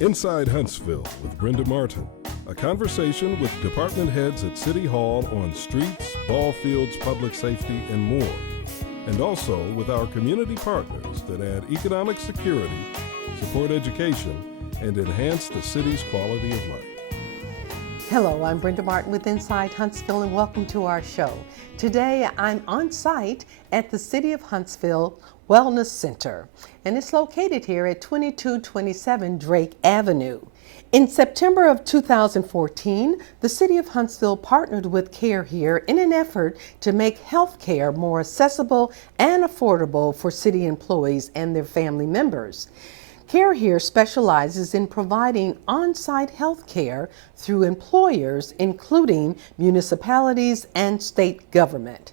Inside Huntsville with Brenda Martin, a conversation with department heads at City Hall on streets, ball fields, public safety, and more. And also with our community partners that add economic security, support education, and enhance the city's quality of life. Hello, I'm Brenda Martin with Inside Huntsville and welcome to our show. Today I'm on site at the City of Huntsville Wellness Center, and it's located here at 2227 Drake Avenue. In September of 2014, the City of Huntsville partnered with Care Here in an effort to make health care more accessible and affordable for city employees and their family members. Care Here specializes in providing on-site health care through employers, including municipalities and state government.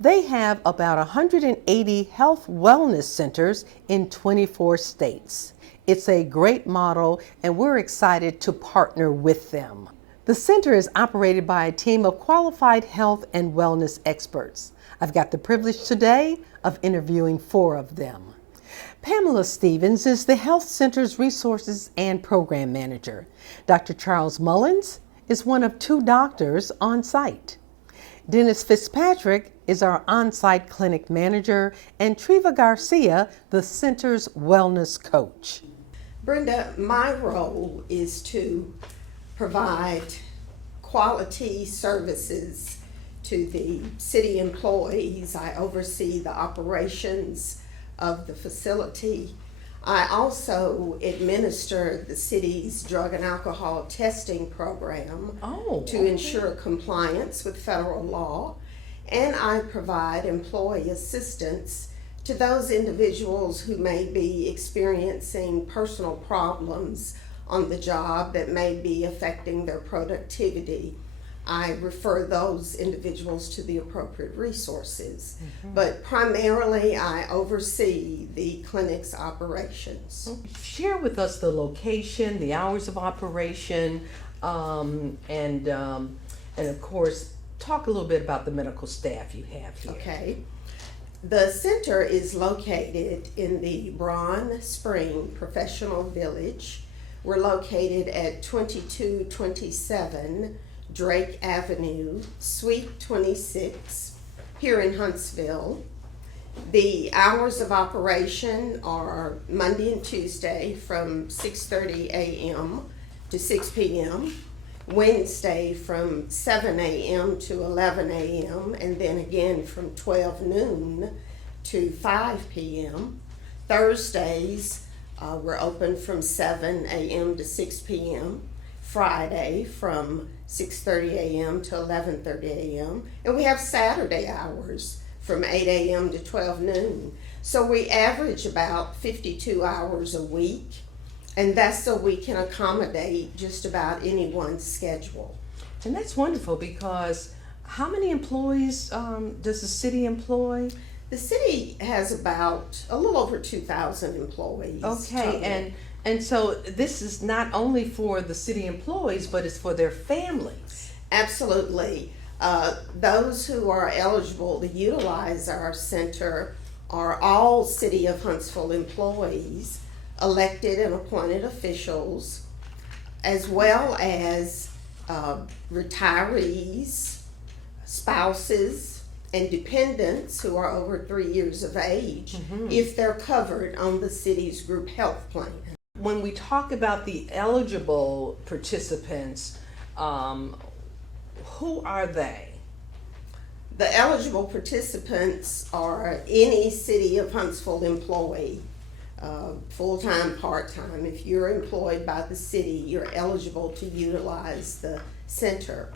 They have about 180 health wellness centers in 24 states. It's a great model, and we're excited to partner with them. The center is operated by a team of qualified health and wellness experts. I've got the privilege today of interviewing 4 of them. Pamela Stevens is the health center's resources and program manager. Dr. Charles Mullins is one of 2 doctors on site. Dennis Fitzpatrick is our on-site clinic manager, and Treva Garcia, the center's wellness coach. Brenda, my role is to provide quality services to the city employees. I oversee the operations of the facility. I also administer the city's drug and alcohol testing program to ensure compliance with federal law, and I provide employee assistance to those individuals who may be experiencing personal problems on the job that may be affecting their productivity. I refer those individuals to the appropriate resources. But primarily I oversee the clinic's operations. Share with us the location, the hours of operation, and of course, talk a little bit about the medical staff you have here. Okay. The center is located in the Braun Spring Professional Village. We're located at 2227 Drake Avenue, Suite 26, here in Huntsville. The hours of operation are Monday and Tuesday from 6:30 a.m. to 6 p.m., Wednesday from 7 a.m. to 11 a.m., and then again from 12 noon to 5 p.m. Thursdays, we're open from 7 a.m. to 6 p.m., Friday from 6:30 a.m. to 11:30 a.m. And we have Saturday hours from 8 a.m. to 12 noon. So we average about 52 hours a week, and that's so we can accommodate just about anyone's schedule. And that's wonderful, because how many employees does the city employ? The city has about a little over 2,000 employees. Okay, total. and so this is not only for the city employees, but it's for their families. Absolutely. Those who are eligible to utilize our center are all City of Huntsville employees, elected and appointed officials, as well as retirees, spouses, and dependents who are over 3 years of age, if they're covered on the city's group health plan. When we talk about the eligible participants, who are they? The eligible participants are any City of Huntsville employee, full-time, part-time. If you're employed by the city, you're eligible to utilize the center.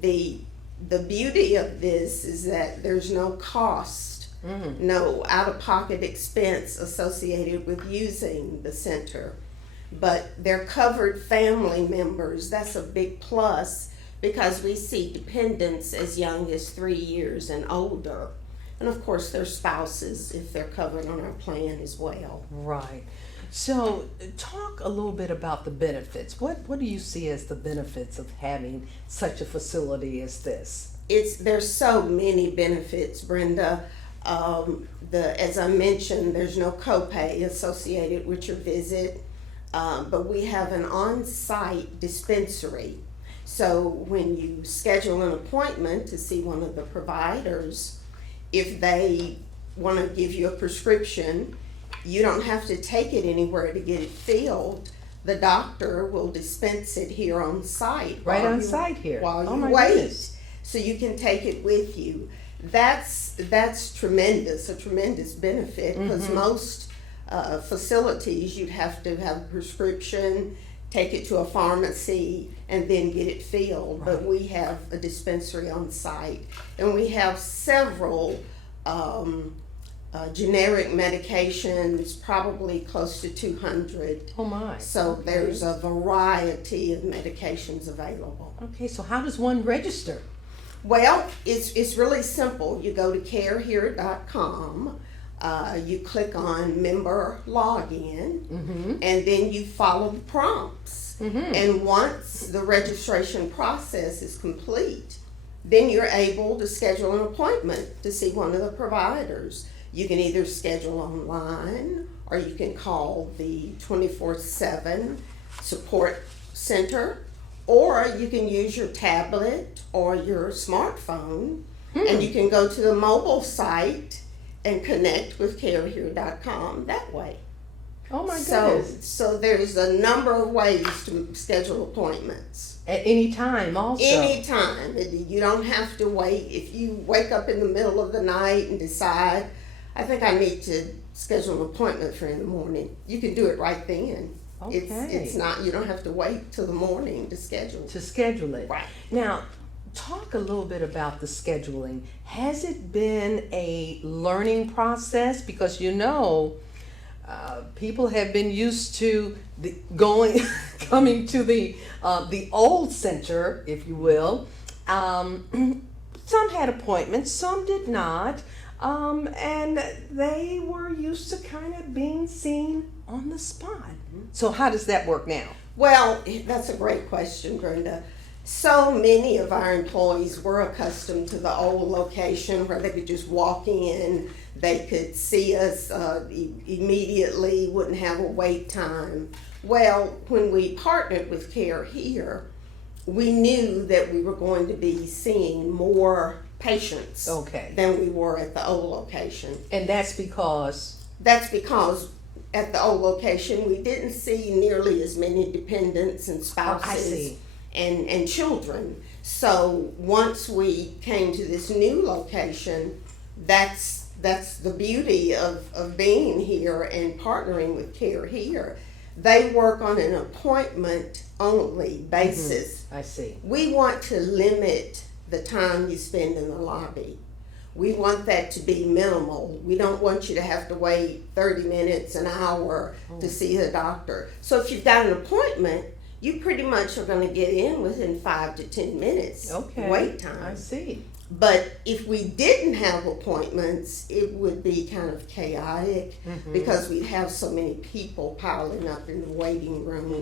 The beauty of this is that there's no cost, no out-of-pocket expense associated with using the center, but they're covered family members. That's a big plus, because we see dependents as young as 3 years and older. And of course, their spouses, if they're covered on our plan as well. Right. So talk a little bit about the benefits. What do you see as the benefits of having such a facility as this? There's so many benefits, Brenda. As I mentioned, there's no copay associated with your visit. but we have an on-site dispensary. So when you schedule an appointment to see one of the providers, if they want to give you a prescription, you don't have to take it anywhere to get it filled. The doctor will dispense it here on site. Right on site here. While you Oh my wait. goodness. So you can take it with you. That's tremendous, a tremendous benefit, because most facilities you'd have to have a prescription, take it to a pharmacy, and then get it filled. But we have a dispensary on site, and we have several generic medications, probably close to 200. Oh my. So there's a variety of medications available. Okay, so how does one register? Well, it's really simple. You go to carehere.com, you click on member login, and then you follow the prompts. And once the registration process is complete, then you're able to schedule an appointment to see one of the providers. You can either schedule online, or you can call the 24/7 support center, or you can use your tablet or your smartphone, and you can go to the mobile site and connect with carehere.com that way. Oh my goodness. So there's a number of ways to schedule appointments. At any time also. Anytime. You don't have to wait. If you wake up in the middle of the night and decide, I think I need to schedule an appointment for in the morning, you can do it right then. Okay. It's not, you don't have to wait till the morning to schedule. To schedule it. Right. Now, talk a little bit about the scheduling. Has it been a learning process? Because people have been used to coming to the old center, if you will. Some had appointments, some did not, and they were used to kind of being seen on the spot. So how does that work now? Well, that's a great question, Brenda. So many of our employees were accustomed to the old location where they could just walk in, they could see us immediately, wouldn't have a wait time. Well, when we partnered with Care Here, we knew that we were going to be seeing more patients than we were at the old location. And that's because? That's because at the old location we didn't see nearly as many dependents and spouses and children. So once we came to this new location, that's the beauty of being here and partnering with Care Here. They work on an appointment only basis. I see. We want to limit the time you spend in the lobby. We want that to be minimal. We don't want you to have to wait 30 minutes, an hour to see the doctor. So if you've got an appointment, you pretty much are going to get in within 5 to 10 minutes wait time. I see. But if we didn't have appointments, it would be kind of chaotic because we'd have so many people piling up in the waiting room.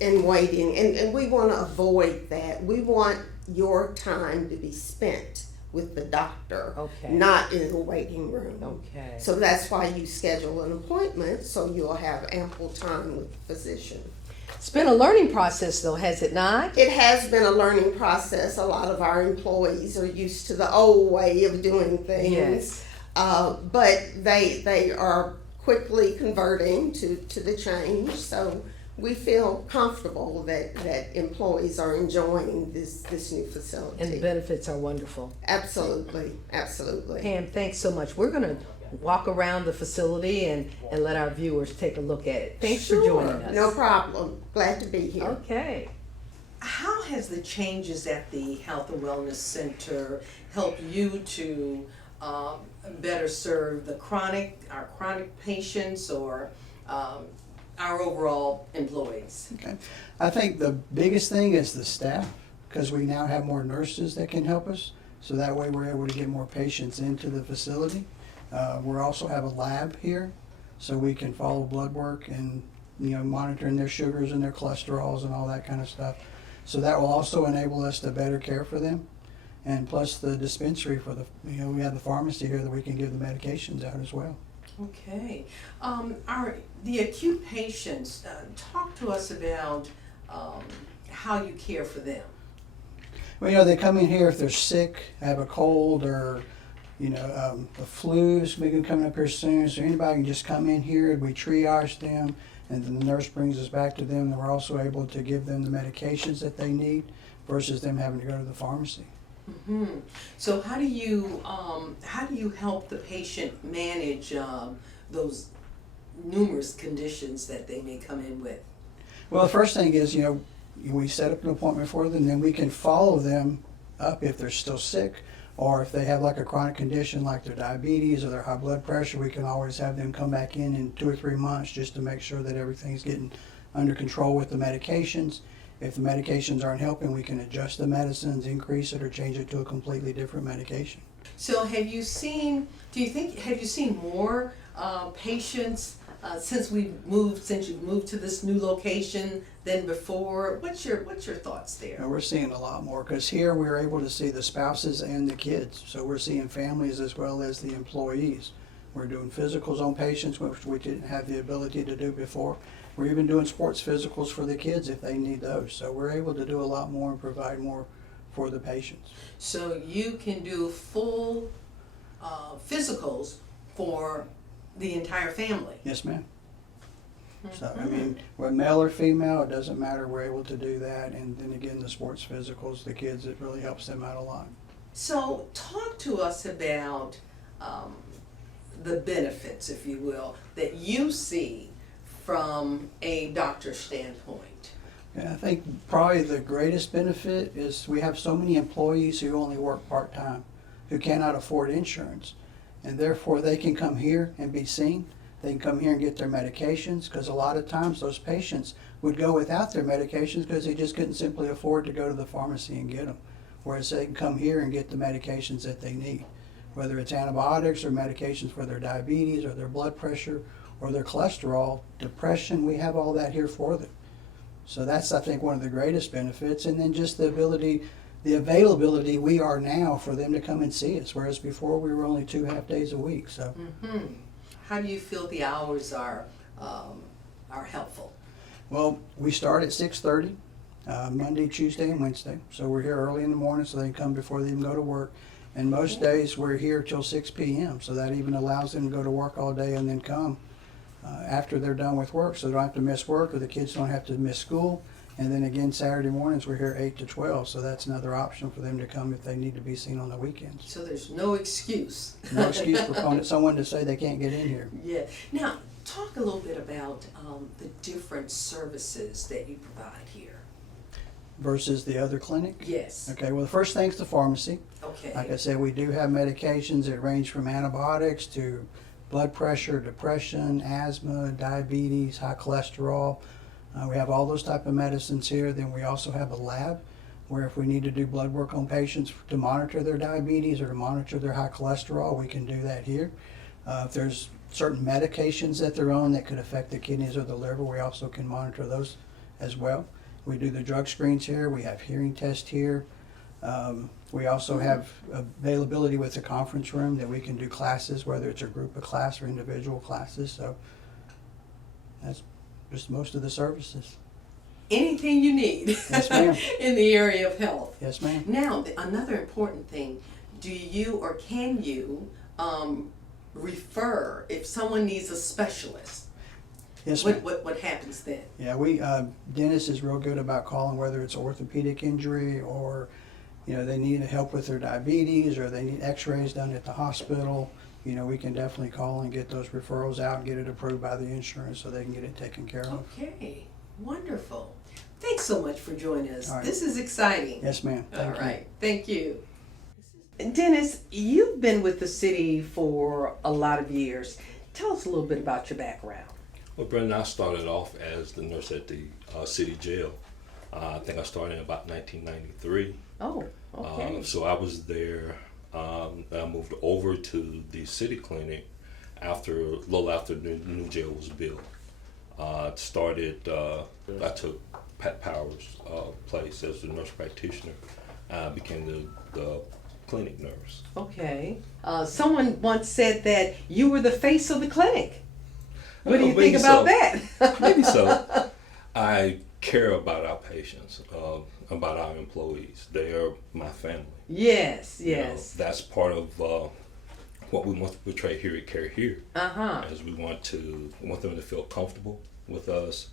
And waiting. And we want to avoid that. We want your time to be spent with the doctor, not in the waiting room. So that's why you schedule an appointment, so you'll have ample time with the physician. It's been a learning process though, has it not? It has been a learning process. A lot of our employees are used to the old way of doing things. Yes. But they are quickly converting to the change. So we feel comfortable that employees are enjoying this new facility. And the benefits are wonderful. Absolutely. Pam, thanks so much. We're going to walk around the facility and let our viewers take a look at it. Thanks for joining us. No problem. Glad to be here. Okay. How has the changes at the Health and Wellness Center helped you to better serve our chronic patients or our overall employees? Okay. I think the biggest thing is the staff, because we now have more nurses that can help us. So that way we're able to get more patients into the facility. We also have a lab here, so we can follow blood work and monitoring their sugars and their cholesterols and all that kind of stuff. So that will also enable us to better care for them. And plus the dispensary for we have the pharmacy here that we can give the medications out as well. Okay. The acute patients, talk to us about how you care for them. Well, you know, they come in here if they're sick, have a cold, or the flu's maybe coming up here soon. So anybody can just come in here. We triage them, and then the nurse brings us back to them. And we're also able to give them the medications that they need, versus them having to go to the pharmacy. Mm-hmm. So how do you help the patient manage those numerous conditions that they may come in with? Well, the first thing is, we set up an appointment for them, and then we can follow them up if they're still sick, or if they have like a chronic condition like their diabetes or their high blood pressure. We can always have them come back in 2 or 3 months just to make sure that everything's getting under control with the medications. If the medications aren't helping, we can adjust the medicines, increase it, or change it to a completely different medication. So have you seen more patients since you've moved to this new location than before? What's your thoughts there? We're seeing a lot more, because here we're able to see the spouses and the kids. So we're seeing families as well as the employees. We're doing physicals on patients, which we didn't have the ability to do before. We're even doing sports physicals for the kids if they need those. So we're able to do a lot more and provide more for the patients. So you can do full physicals for the entire family? Yes, ma'am. Mm-hmm. So, I mean, whether male or female, it doesn't matter. We're able to do that. And then again, the sports physicals, the kids, it really helps them out a lot. So talk to us about the benefits, if you will, that you see from a doctor's standpoint. Yeah, I think probably the greatest benefit is we have so many employees who only work part-time, who cannot afford insurance, and therefore they can come here and be seen. They can come here and get their medications, because a lot of times those patients would go without their medications because they just couldn't simply afford to go to the pharmacy and get them, whereas they can come here and get the medications that they need, whether it's antibiotics or medications for their diabetes or their blood pressure or their cholesterol, depression. We have all that here for them. So that's, I think, one of the greatest benefits. And then just the availability we are now for them to come and see us, whereas before we were only 2 half days a week. So, How do you feel the hours are helpful? well, we start at 6:30, Monday, Tuesday, and Wednesday. So we're here early in the morning so they can come before they even go to work. And most days we're here till 6 p.m. So that even allows them to go to work all day and then come after they're done with work, so they don't have to miss work, or the kids don't have to miss school. And then again, Saturday mornings we're here 8 to 12, so that's another option for them to come if they need to be seen on the weekends. So there's no excuse. No excuse for someone to say they can't get in here. Yeah. Now, talk a little bit about the different services that you provide here. Versus the other clinic? Yes. Okay, well, the first thing's the pharmacy. Okay. Like I said, we do have medications that range from antibiotics to blood pressure, depression, asthma, diabetes, high cholesterol. We have all those type of medicines here. Then we also have a lab where if we need to do blood work on patients to monitor their diabetes or to monitor their high cholesterol, we can do that here. If there's certain medications that they're on that could affect the kidneys or the liver, we also can monitor those as well. We do the drug screens here. We have hearing tests here. We also have availability with the conference room that we can do classes, whether it's a group of class or individual classes. So that's just most of the services. Anything you need Yes, ma'am. in the area of health. Yes, ma'am. Now, another important thing, do you or can you refer if someone needs a specialist? Yes, ma'am. What happens then? Yeah, dentist is real good about calling whether it's orthopedic injury or they need help with their diabetes or they need x-rays done at the hospital. We can definitely call and get those referrals out and get it approved by the insurance so they can get it taken care of. Okay, wonderful. Thanks so much for joining us. All right. This is exciting. Yes, ma'am. Thank All you. right, thank you. Dennis, you've been with the city for a lot of years. Tell us a little bit about your background. Well, Brenda, I started off as the nurse at the city jail. I think I started in about 1993. Oh, okay. So I was there. I moved over to the city clinic a little after the new jail was built. I took Pat Power's place as the nurse practitioner. I became the clinic nurse. Okay. Someone once said that you were the face of the clinic. What do you Maybe think about so. that? Maybe so. I care about our patients, about our employees. They are my family. Yes, You know, yes. that's part of what we want to portray here at Care Here. Uh-huh. As we want them to feel comfortable with us.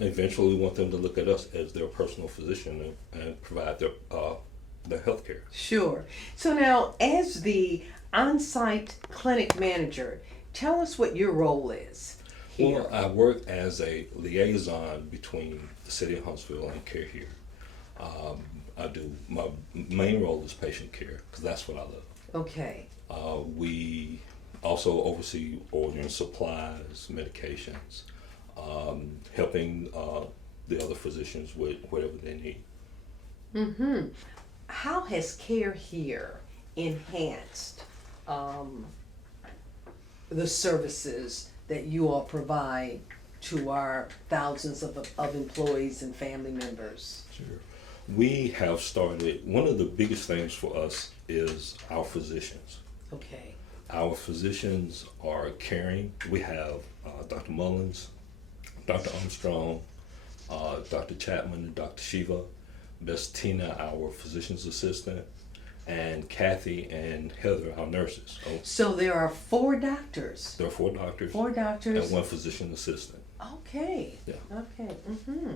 Eventually, we want them to look at us as their personal physician and provide their health care. Sure. So now, as the on-site clinic manager, tell us what your role is here. Well, I work as a liaison between the city of Huntsville and Care Here. My main role is patient care because that's what I love. Okay. We also oversee ordering supplies, medications, helping the other physicians with whatever they need. Mm-hmm. How has Care Here enhanced the services that you all provide to our thousands of employees and family members? Sure. We have started, one of the biggest things for us is our physicians. Okay. Our physicians are caring. We have Dr. Mullins, Dr. Armstrong, Dr. Chapman, and Dr. Shiva, Miss Tina, our physician's assistant, and Kathy and Heather, our nurses. So there are 4 doctors. There are 4 doctors. 4 doctors. And 1 physician assistant. Okay. Yeah. Okay. Mm-hmm.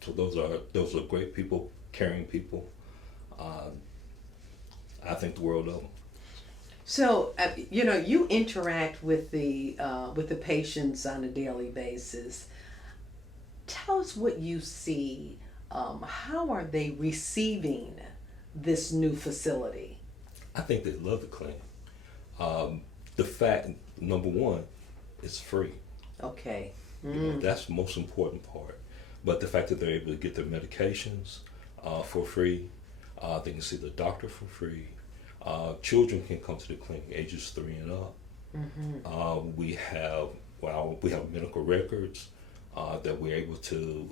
So those are great people, caring people. I think the world of them. So you interact with the patients on a daily basis. Tell us what you see. How are they receiving this new facility? I think they love the clinic. The fact, number one, it's free. Okay. You know, that's the most important part. But the fact that they're able to get their medications for free, they can see the doctor for free. Children can come to the clinic, ages 3 and up. Mm-hmm. We have medical records that we're able to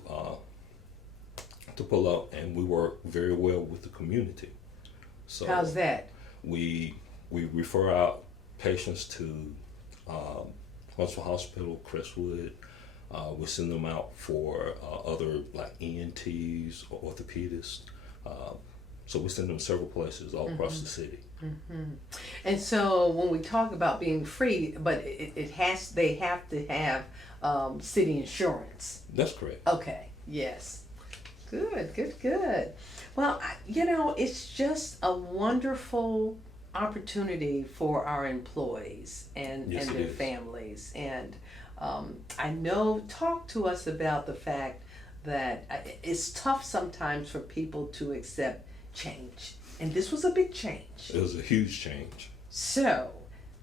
pull up, and we work very well with the community. So how's that? We refer out patients to Huntsville Hospital, Crestwood. We send them out for other like ENTs or orthopedists. So we send them several places all across the city. Mm-hmm. And so when we talk about being free, but they have to have city insurance. That's correct. Okay. Yes. Good. Well, it's just a wonderful opportunity for our employees and Yes, their it is. families. And talk to us about the fact that it's tough sometimes for people to accept change. And this was a big change. It was a huge change. So,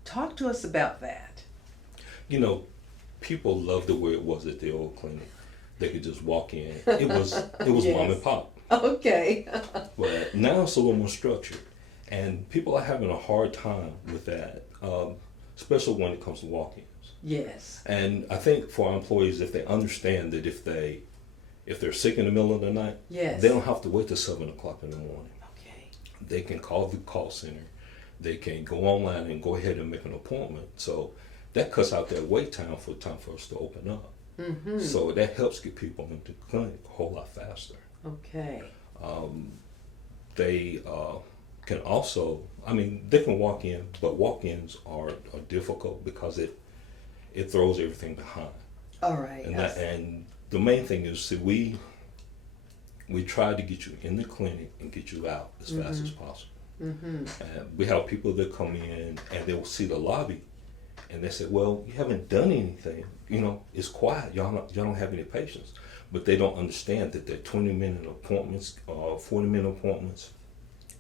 talk to us about that. You know, people loved the way it was at the old clinic. They could just walk in. It was Yes. mom and pop. Okay. But now it's a little more structured. And people are having a hard time with that, especially when it comes to walk-ins. Yes. And I think for our employees, if they understand that if they're sick in the middle of the night, Yes. they don't have to wait till 7 o'clock in the morning. Okay. They can call the call center. They can go online and go ahead and make an appointment. So that cuts out that wait time for us to open up. Mm-hmm. So that helps get people into the clinic a whole lot faster. Okay. They can also, they can walk in, but walk-ins are difficult because it throws everything behind. All right. And the main thing is, we try to get you in the clinic and get you out as fast as possible. Mm-hmm. And we have people that come in and they will see the lobby and they say, well, you haven't done anything. It's quiet. Y'all don't have any patients. But they don't understand that they're 20-minute appointments, 40-minute appointments.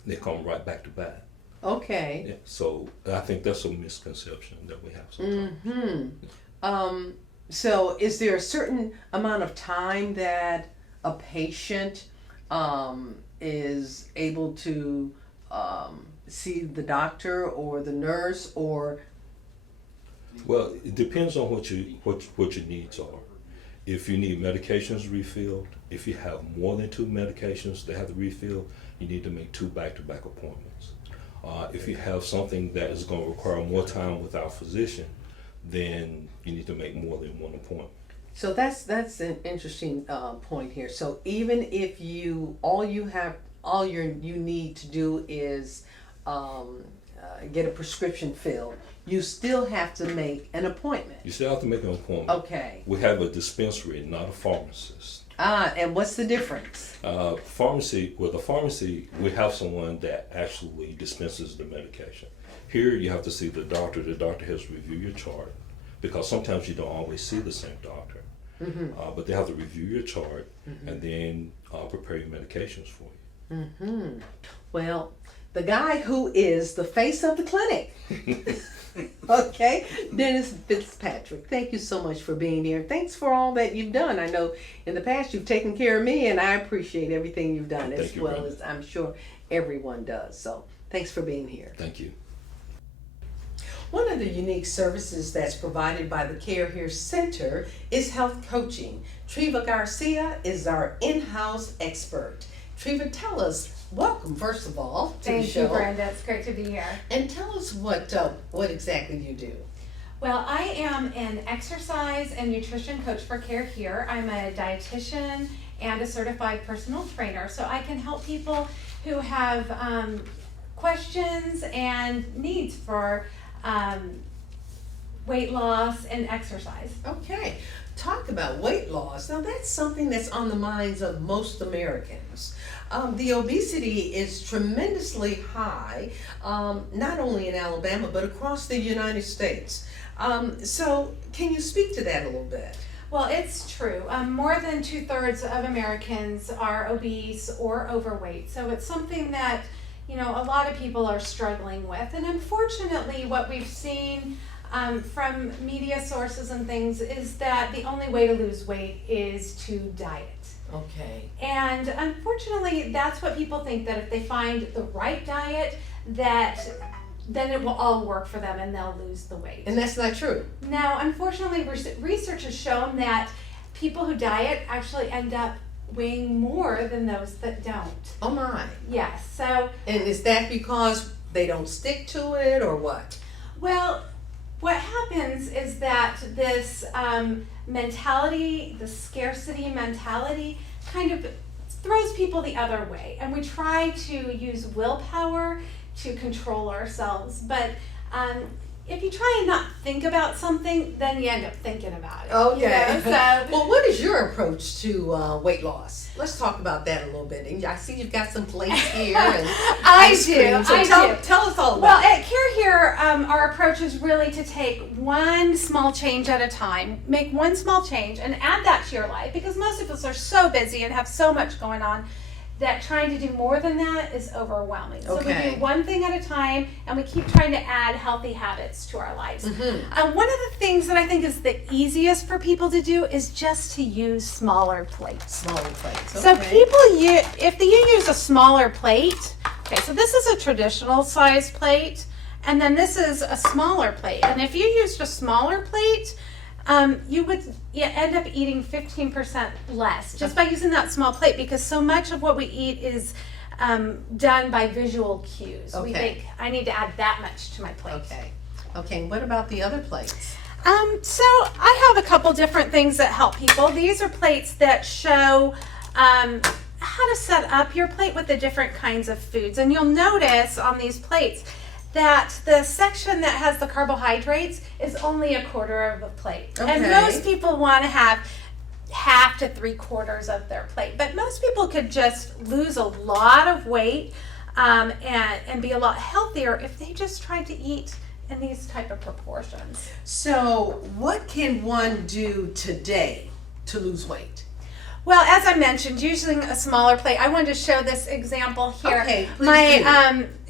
They come right back to back. Okay. Yeah, so I think that's a misconception that we have sometimes. Mm-hmm. So is there a certain amount of time that a patient is able to see the doctor or the nurse, or? Well, it depends on what your needs are. If you need medications refilled, if you have more than 2 medications that have to refill, you need to make 2 back-to-back appointments. If you have something that is going to require more time with our physician, then you need to make more than 1 appointment. So that's an interesting point here. So even if you you need to do is get a prescription filled, you still have to make an appointment. You still have to make an appointment. Okay. We have a dispensary, not a pharmacist. And what's the difference? The pharmacy, we have someone that actually dispenses the medication. Here, you have to see the doctor. The doctor has to review your chart, because sometimes you don't always see the same doctor. But they have to review your chart and then prepare your medications for you. Well, the guy who is the face of the clinic, okay, Dennis Fitzpatrick, thank you so much for being here. Thanks for all that you've done. I know in the past you've taken care of me, and I appreciate everything you've done, as well as I'm sure everyone does. So thanks for being here. Thank you. One of the unique services that's provided by the Care Here Center is health coaching. Treva Garcia is our in-house expert. Treva, tell us, welcome first of all to the show. Thank you, Brenda. It's great to be here. And tell us what exactly you do. Well, I am an exercise and nutrition coach for Care Here. I'm a dietitian and a certified personal trainer, so I can help people who have questions and needs for weight loss and exercise. Okay, talk about weight loss. Now that's something that's on the minds of most Americans. The obesity is tremendously high, not only in Alabama, but across the United States. So can you speak to that a little bit? Well, it's true. More than 2/3 of Americans are obese or overweight. So it's something that, you know, a lot of people are struggling with. And unfortunately, what we've seen from media sources and things is that the only way to lose weight is to diet. Okay. And unfortunately, that's what people think, that if they find the right diet, that then it will all work for them and they'll lose the weight. And that's not true. Now, unfortunately, research has shown that people who diet actually end up weighing more than those that don't. Oh my. Yes. So, And is that because they don't stick to it, or what? well, what happens is that this mentality, the scarcity mentality, kind of throws people the other way. And we try to use willpower to control ourselves. But if you try and not think about something, then you end up thinking about it. Okay. You know? So, Well, what is your approach to weight loss? Let's talk about that a little bit. And I see you've got some plates here and ice cream. So tell us all well, about it. at Care Here, our approach is really to take one small change at a time, make one small change, and add that to your life, because most of us are so busy and have so much going on that trying to do more than that is overwhelming. So we Okay. do one thing at a time, and we keep trying to add healthy habits to our lives. One of the things that I think is the easiest for people to do is just to use smaller plates. Smaller plates. So Okay. if you use a smaller plate, okay, so this is a traditional size plate, and then this is a smaller plate. And if you used a smaller plate, you would end up eating 15% less just by using that small plate, because so much of what we eat is done by visual cues. We Okay. think, I need to add that much to my plate. Okay. Okay. What about the other plates? So I have a couple different things that help people. These are plates that show how to set up your plate with the different kinds of foods. And you'll notice on these plates that the section that has the carbohydrates is only 1/4 of a plate. Okay. And most people want to have 1/2 to 3/4 of their plate. But most people could just lose a lot of weight and be a lot healthier if they just tried to eat in these type of proportions. So, what can one do today to lose weight? Well, as I mentioned, using a smaller plate, I wanted to show this example here. Okay, please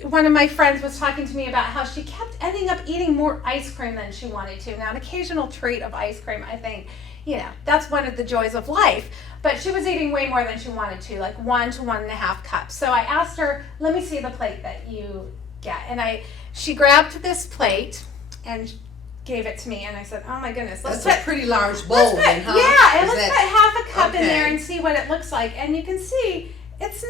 One of my friends was talking to me about how she kept ending up eating more ice cream than she wanted to. Now, an occasional treat of ice cream, I think, you know, that's one of the joys of life. But she was eating way more than she wanted to, like 1 to 1.5 cups. So I asked her, let me see the plate that you get. And she grabbed this plate, and gave it to me, and I said, "Oh my goodness, let's That's put a pretty large bowl, let's put then, huh? yeah, and Is let's that- put half a cup in okay. there and see what it looks like." And you can see it's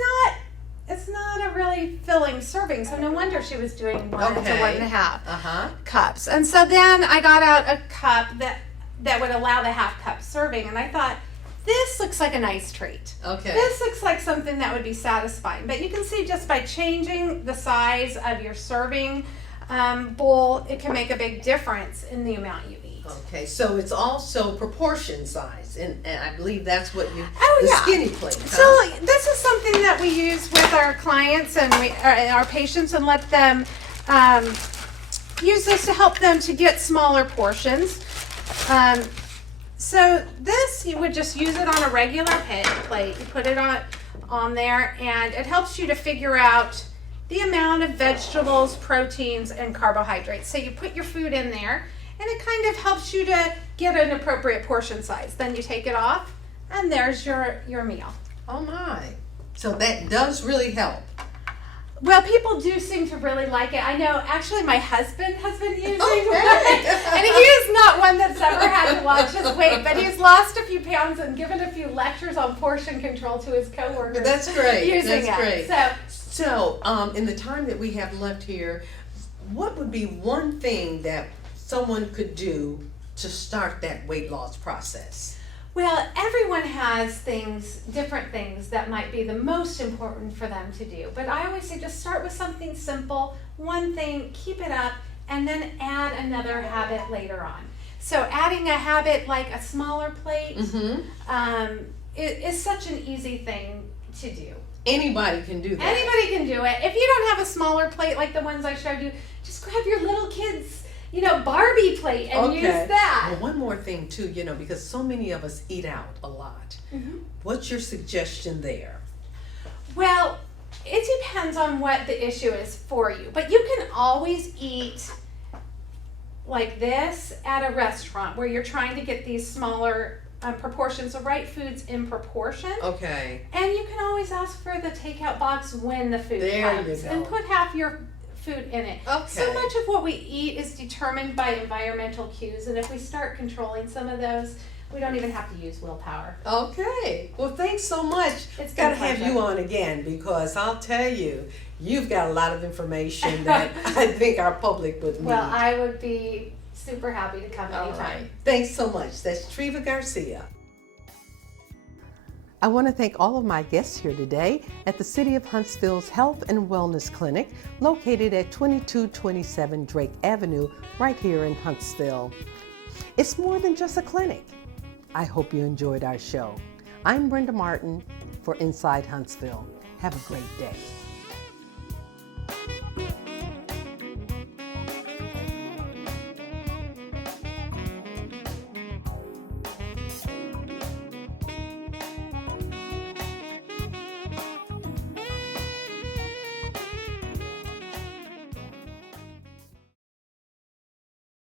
not a really filling serving. So no wonder she was doing 1 to Okay. 1.5 cups. And so then I got out a cup that would allow the half cup serving, and I thought, this looks like a nice treat. Okay. This looks like something that would be satisfying. But you can see just by changing the size of your serving bowl, it can make a big difference in the amount you eat. Okay, so it's also proportion size, and I believe that's what you, Oh, the yeah. skinny plate, huh? So this is something that we use with our clients and our patients, and let them use this to help them to get smaller portions. So this, you would just use it on a regular plate. You put it on there, and it helps you to figure out the amount of vegetables, proteins, and carbohydrates. So you put your food in there, and it kind of helps you to get an appropriate portion size. Then you take it off, and there's your meal. Oh my, so that does really help. Well, people do seem to really like it. I know, actually, my husband has been using Okay. it. And he is not one that's ever had to watch his weight, but he's lost a few pounds and given a few lectures on portion control to his coworkers. That's great, Using that's it. great. So, in the time that we have left here, what would be one thing that someone could do to start that weight loss process? Well, everyone has different things that might be the most important for them to do. But I always say just start with something simple, one thing, keep it up, and then add another habit later on. So adding a habit like a smaller plate is such an easy thing to do. Anybody can do that. Anybody can do it. If you don't have a smaller plate like the ones I showed you, just grab your little kids' Barbie plate and use that. Well, one more thing too, because so many of us eat out a lot. What's your suggestion there? Well, it depends on what the issue is for you, but you can always eat like this at a restaurant where you're trying to get these smaller proportions, the right foods in proportion. Okay. And you can always ask for the takeout box when the food There you comes, go. and put half your food in it. Okay. So much of what we eat is determined by environmental cues, and if we start controlling some of those, we don't even have to use willpower. Okay. Well, thanks so much. It's got been to a have pleasure. you on again, because I'll tell you, you've got a lot of information that I think our public would need. Well, I would be super happy to come All anytime. right. Thanks so much. That's Treva Garcia. I want to thank all of my guests here today at the City of Huntsville's Health and Wellness Clinic, located at 2227 Drake Avenue, right here in Huntsville. It's more than just a clinic. I hope you enjoyed our show. I'm Brenda Martin for Inside Huntsville. Have a great day.